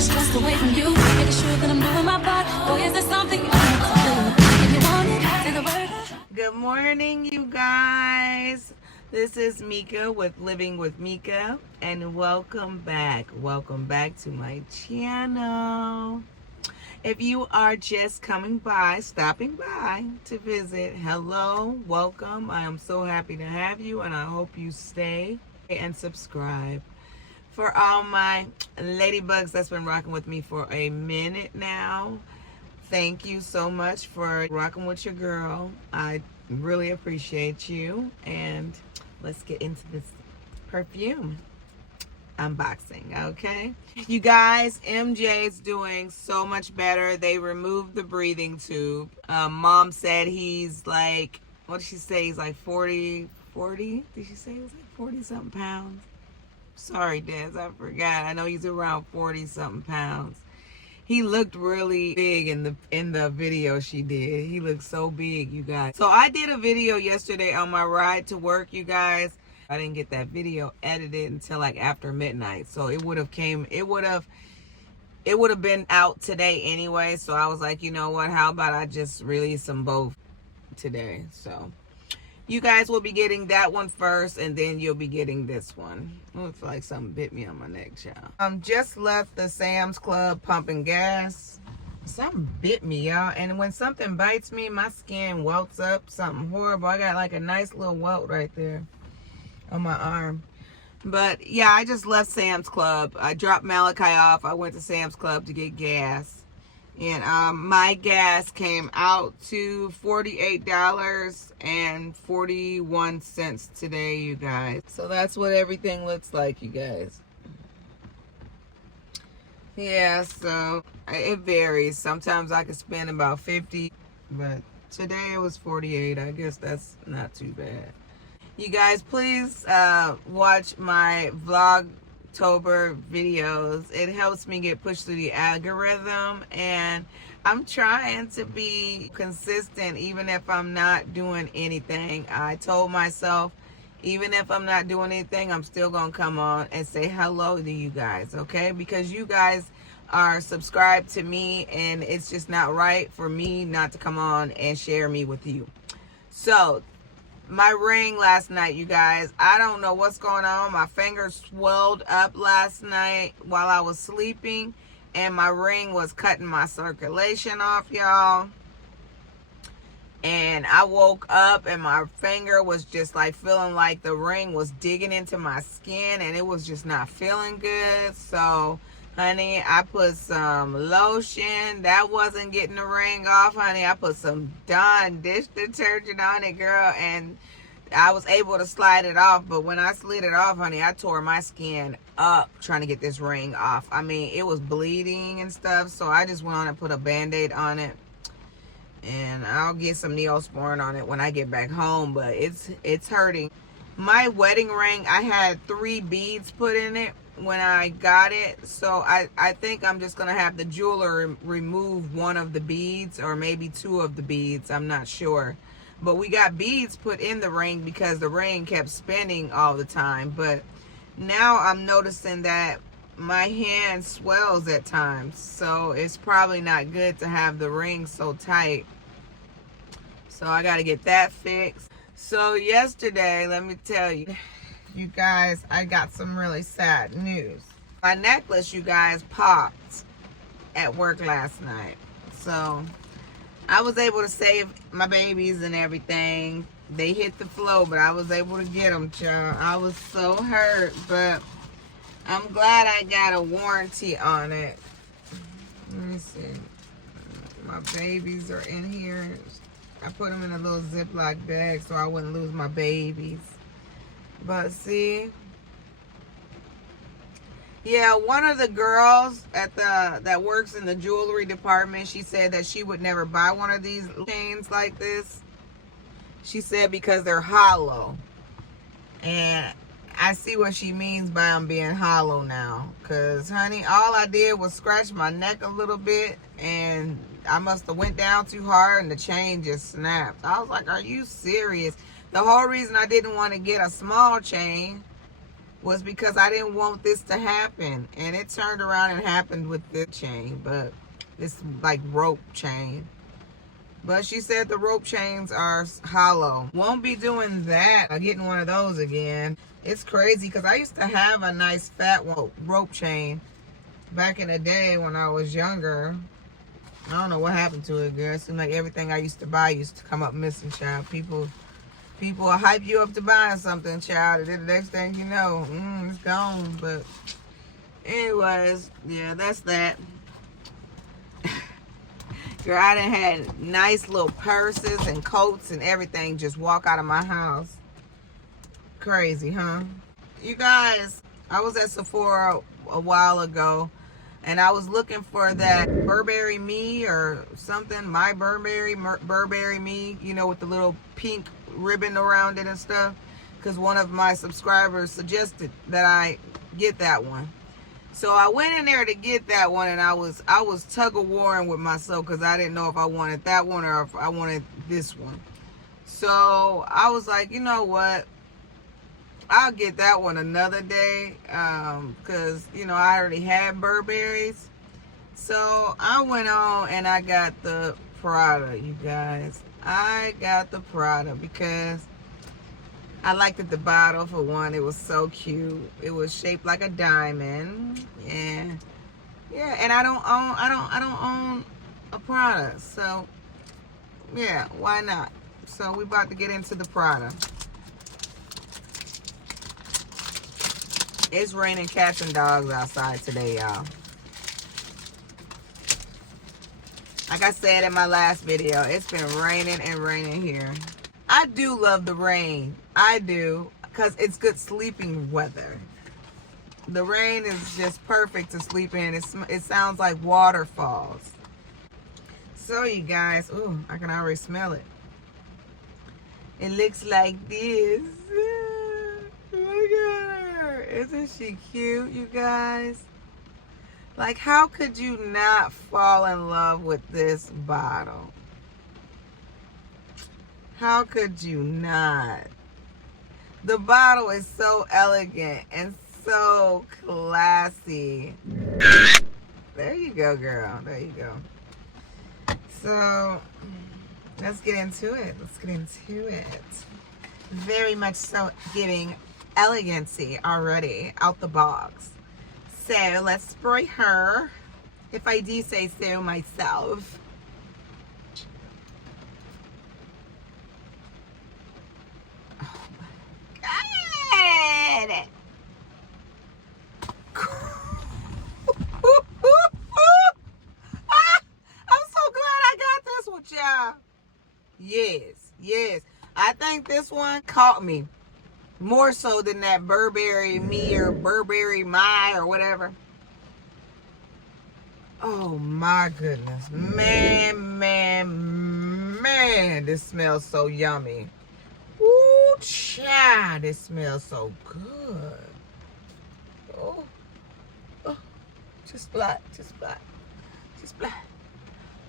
Stressed away from you, making sure that I'm doing my part. Boy, is there something you want to do? If you want it, say the word. Good morning, you guys. This is Meeka with Living with Meeka, and welcome back. Welcome back to my channel. If you are just stopping by to visit, hello, welcome. I am so happy to have you, and I hope you stay and subscribe. For all my ladybugs that's been rocking with me for a minute now, thank you so much for rocking with your girl. I really appreciate you. And let's get into this perfume unboxing, okay? You guys, MJ's doing so much better. They removed the breathing tube. Mom said he's like, what did she say? He's like 40? Did she say he was like 40 something pounds? Sorry, Des, I forgot. I know he's around 40 something pounds. He looked really big in the video she did. He looked so big, you guys. So I did a video yesterday on my ride to work, you guys. I didn't get that video edited until like after midnight. So it would have been out today anyway. So I was like, you know what? How about I just release them both today? So you guys will be getting that one first, and then you'll be getting this one. Looks like something bit me on my neck, child. Just left the Sam's Club pumping gas. Something bit me, y'all. And when something bites me, my skin welts up. Something horrible. I got like a nice little welt right there on my arm. But yeah, I just left Sam's Club. I dropped Malachi off. I went to Sam's Club to get gas. And my gas came out to $48.41 today, you guys. So that's what everything looks like, you guys. Yeah, so it varies. Sometimes I can spend about 50, but today it was 48. I guess that's not too bad. You guys, please watch my Vlogtober videos. It helps me get pushed through the algorithm, and I'm trying to be consistent even if I'm not doing anything. I told myself, even if I'm not doing anything, I'm still gonna come on and say hello to you guys, okay? Because you guys are subscribed to me, and it's just not right for me not to come on and share me with you. So my ring last night, you guys, I don't know what's going on. My fingers swelled up last night while I was sleeping, and my ring was cutting my circulation off, y'all. And I woke up and my finger was just like feeling like the ring was digging into my skin, and it was just not feeling good. So honey, I put some lotion. That wasn't getting the ring off, honey. I put some Dawn dish detergent on it, girl, and I was able to slide it off. But when I slid it off, honey, I tore my skin up trying to get this ring off. I mean, it was bleeding and stuff, so I just went on and put a Band-Aid on it. And I'll get some Neosporin on it when I get back home, but it's hurting. My wedding ring, I had 3 beads put in it when I got it, so I think I'm just gonna have the jeweler remove one of the beads, or maybe 2 of the beads, I'm not sure. But we got beads put in the ring because the ring kept spinning all the time. But now I'm noticing that my hand swells at times, so it's probably not good to have the ring so tight. So I got to get that fixed. So yesterday, let me tell you, you guys, I got some really sad news. My necklace, you guys, popped at work last night. So I was able to save my babies and everything. They hit the floor, but I was able to get them, child. I was so hurt, but I'm glad I got a warranty on it. Let me see. My babies are in here. I put them in a little Ziploc bag so I wouldn't lose my babies. But see, yeah, one of the girls at that works in the jewelry department, she said that she would never buy one of these chains like this. She said because they're hollow. And I see what she means by them being hollow now. Because, honey, all I did was scratch my neck a little bit, and I must have went down too hard and the chain just snapped. I was like, are you serious? The whole reason I didn't want to get a small chain was because I didn't want this to happen. And it turned around and happened with this chain, but it's like rope chain. But she said the rope chains are hollow. Won't be doing that. I'm getting one of those again. It's crazy because I used to have a nice fat rope chain back in the day when I was younger. I don't know what happened to it, girl. It seemed like everything I used to buy used to come up missing, child. People will hype you up to buying something, child. And then the next thing you know, it's gone. But anyways, yeah, that's that. Girl, I done had nice little purses and coats and everything just walk out of my house. Crazy, huh? You guys, I was at Sephora a while ago and I was looking for that Burberry Me or something. My Burberry Me, you know, with the little pink ribbon around it and stuff. Because one of my subscribers suggested that I get that one. So I went in there to get that one, and I was tug of warring with myself because I didn't know if I wanted that one or if I wanted this one. So I was like, you know what? I'll get that one another day because, you know, I already had Burberry's. So I went on and I got the Prada, you guys. I got the Prada because I liked the bottle for one. It was so cute. It was shaped like a diamond. And yeah, and I don't own a Prada. So yeah, why not? So we about to get into the Prada. It's raining cats and dogs outside today, y'all. Like I said in my last video, it's been raining and raining here. I do love the rain. I do, because it's good sleeping weather. The rain is just perfect to sleep in. It sounds like waterfalls. So you guys, ooh, I can already smell it. It looks like this. Look at her. Isn't she cute, you guys? Like, how could you not fall in love with this bottle? How could you not? The bottle is so elegant and so classy. There you go, girl. There you go. So, let's get into it. Let's get into it. Very much so giving elegancy already out the box. So, let's spray her. If I do say so myself. I'm so glad I got this one, y'all. Yes. I think this one caught me more so than that Burberry Me or Burberry My or whatever. Oh my goodness. Man, this smells so yummy. Ooh, child, this smells so good. Oh, just black.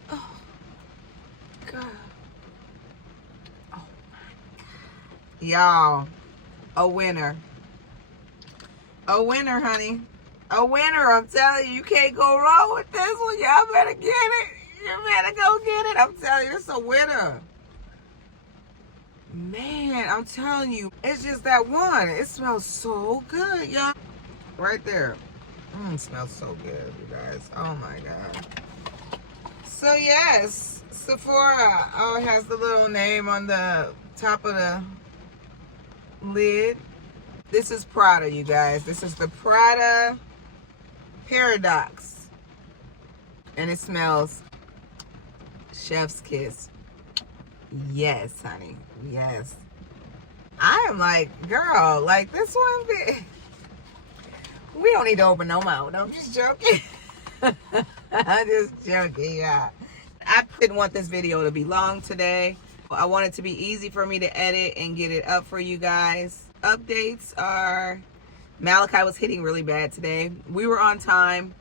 Oh, God. Oh, my God. Y'all, a winner, honey. A winner, I'm telling you. You can't go wrong with this one. Y'all better get it. You better go get it. I'm telling you, it's a winner. Man, I'm telling you, it's just that one. It smells so good, y'all. Right there. It smells so good, you guys. Oh my God. So yes, Sephora. Oh, it has the little name on the top of the lid. This is Prada, you guys. This is the Prada Paradox. And it smells chef's kiss. Yes, honey. Yes. I am like, girl, like this one, we don't need to open no more. No, I'm just joking. I'm just joking, yeah. I didn't want this video to be long today. I want it to be easy for me to edit and get it up for you guys. Updates are, Malachi was hitting really bad today. We were on time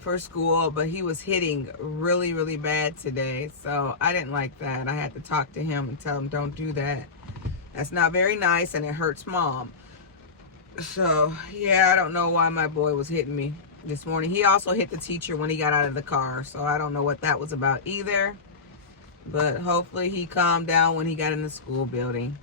for school, but he was hitting really, really bad today. So I didn't like that. I had to talk to him and tell him, don't do that. That's not very nice and it hurts mom. So, yeah, I don't know why my boy was hitting me this morning. He also hit the teacher when he got out of the car, so I don't know what that was about either. But hopefully he calmed down when he got in the school building.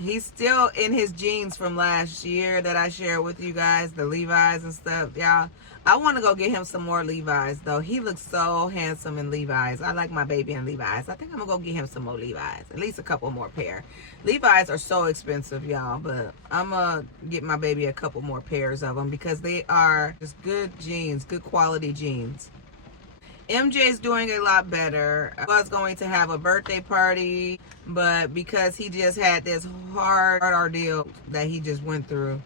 He's still in his jeans from last year that I shared with you guys, the Levi's and stuff, y'all. I want to go get him some more Levi's, though. He looks so handsome in Levi's. I like my baby in Levi's. I think I'm going to go get him some more Levi's, at least a couple more pair. Levi's are so expensive, y'all, but I'm going to get my baby a couple more pairs of them because they are just good jeans, good quality jeans. MJ's doing a lot better. I was going to have a birthday party, but because he just had this hard ordeal that he just went through,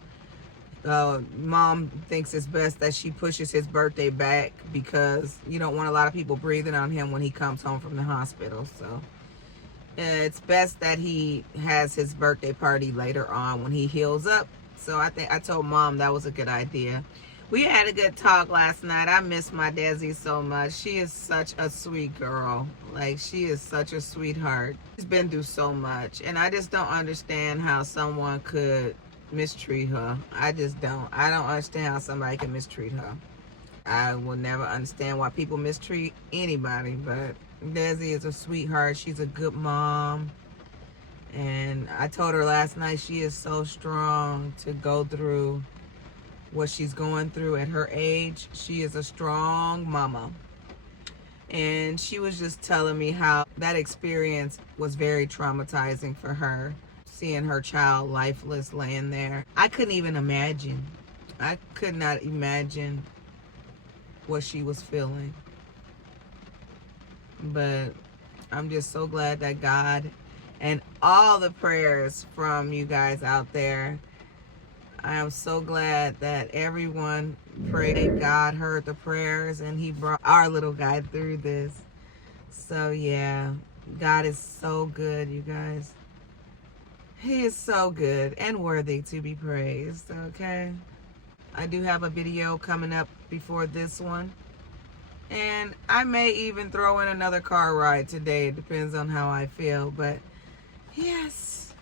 Mom thinks it's best that she pushes his birthday back because you don't want a lot of people breathing on him when he comes home from the hospital. So it's best that he has his birthday party later on when he heals up. So I told Mom that was a good idea. We had a good talk last night. I miss my Desi so much. She is such a sweet girl. Like, she is such a sweetheart. She's been through so much. And I just don't understand how someone could mistreat her. I just don't. I don't understand how somebody can mistreat her. I will never understand why people mistreat anybody. But Desi is a sweetheart. She's a good mom. And I told her last night she is so strong to go through what she's going through at her age. She is a strong mama. And she was just telling me how that experience was very traumatizing for her, seeing her child lifeless laying there. I couldn't even imagine. I could not imagine what she was feeling. But I'm just so glad that God and all the prayers from you guys out there, I am so glad that everyone prayed. God heard the prayers and he brought our little guy through this. So yeah, God is so good, you guys. He is so good and worthy to be praised, okay? I do have a video coming up before this one. And I may even throw in another car ride today. It depends on how I feel. But yes,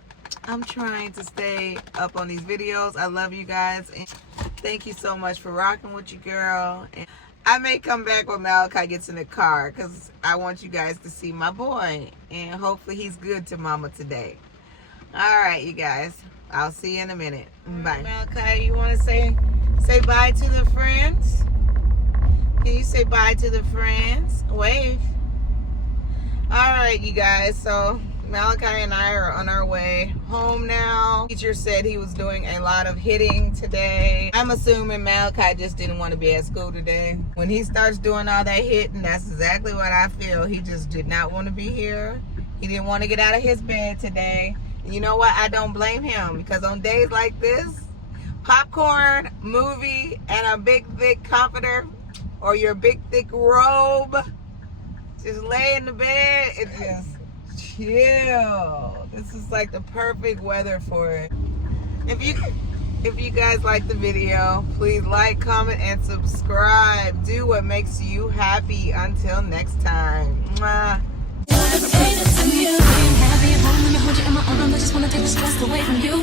I'm trying to stay up on these videos. I love you guys. And thank you so much for rocking with your girl. And I may come back when Malachi gets in the car because I want you guys to see my boy. And hopefully he's good to mama today. All right, you guys. I'll see you in a minute. Bye. Malachi, you want to say bye to the friends? Can you say bye to the friends? Wave. All right, you guys. So Malachi and I are on our way home now. Teacher said he was doing a lot of hitting today. I'm assuming Malachi just didn't want to be at school today. When he starts doing all that hitting, that's exactly what I feel. He just did not want to be here. He didn't want to get out of his bed today. And you know what? I don't blame him because on days like this, popcorn, movie, and a big thick comforter or your big thick robe, just lay in the bed and just chill. This is like the perfect weather for it. If you guys like the video, please like, comment, and subscribe. Do what makes you happy. Until next time. Mwah. Happy at home, let me hold you in my arms. I just wanna take the stress away from you.